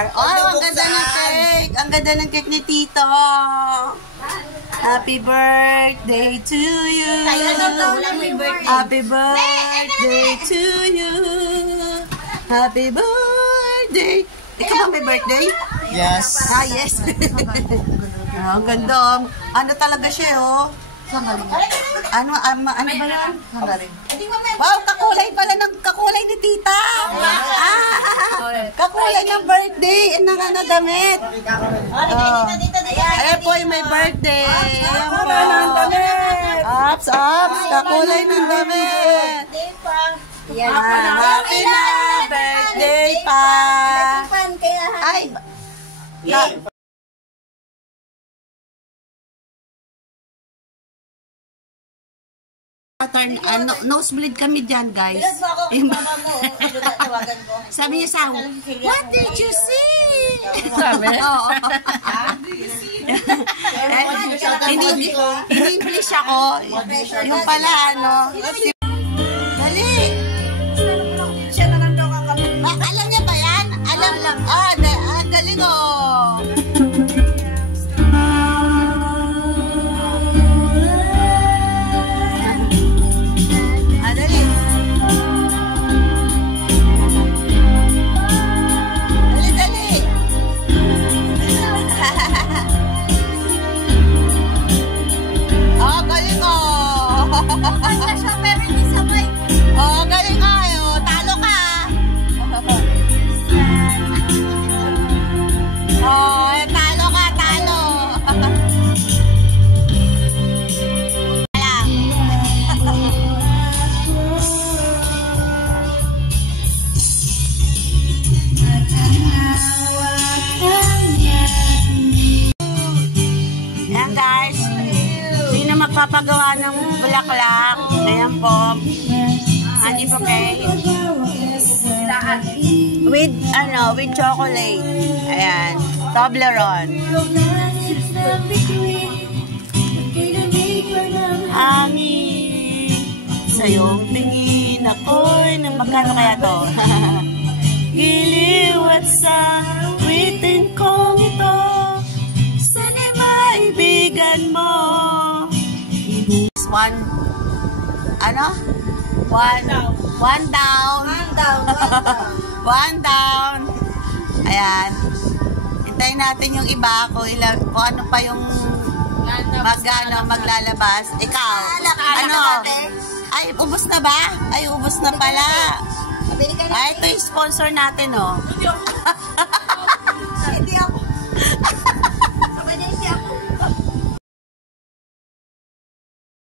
Oh, ang ganda ng cake! Ang ganda ng cake ni Tito! Happy birthday to you! Happy birthday to you! Happy birthday! Ikaw ba may birthday? Yes. Ah, yes. Ang ganda. Ano talaga siya, oh? Ano ba yan? Wow, kakulay ni Tita. Kakulay ng birthday. Ang damit. Ayan po yung may birthday. Ayan po. Ups. Kakulay ng damit. Happy na birthday pa. Ay. Nosebleed kami dyan, guys. Sabi niya sa what did you see? Sabi? Oo. In-English ako. Yung pala, ano. Dali. Siya na lang daw kakapit. Alam niya ba yan? Alam lang. Galing o. Magpapagawa ng bulaklak. Ayan po. Honey bouquet. With chocolate. Ayan. Toblerone. Hangin sa iyong tingin ako'y magkano kaya to? Giliw at sa witin kong ito, sana maibigan mo. One down. Ayan. Hintayin natin yung iba kung ano pa yung maglalabas. Ikaw, ano? Ay, ubos na ba? Ay, ubos na pala. Ay, ito yung sponsor natin, oh.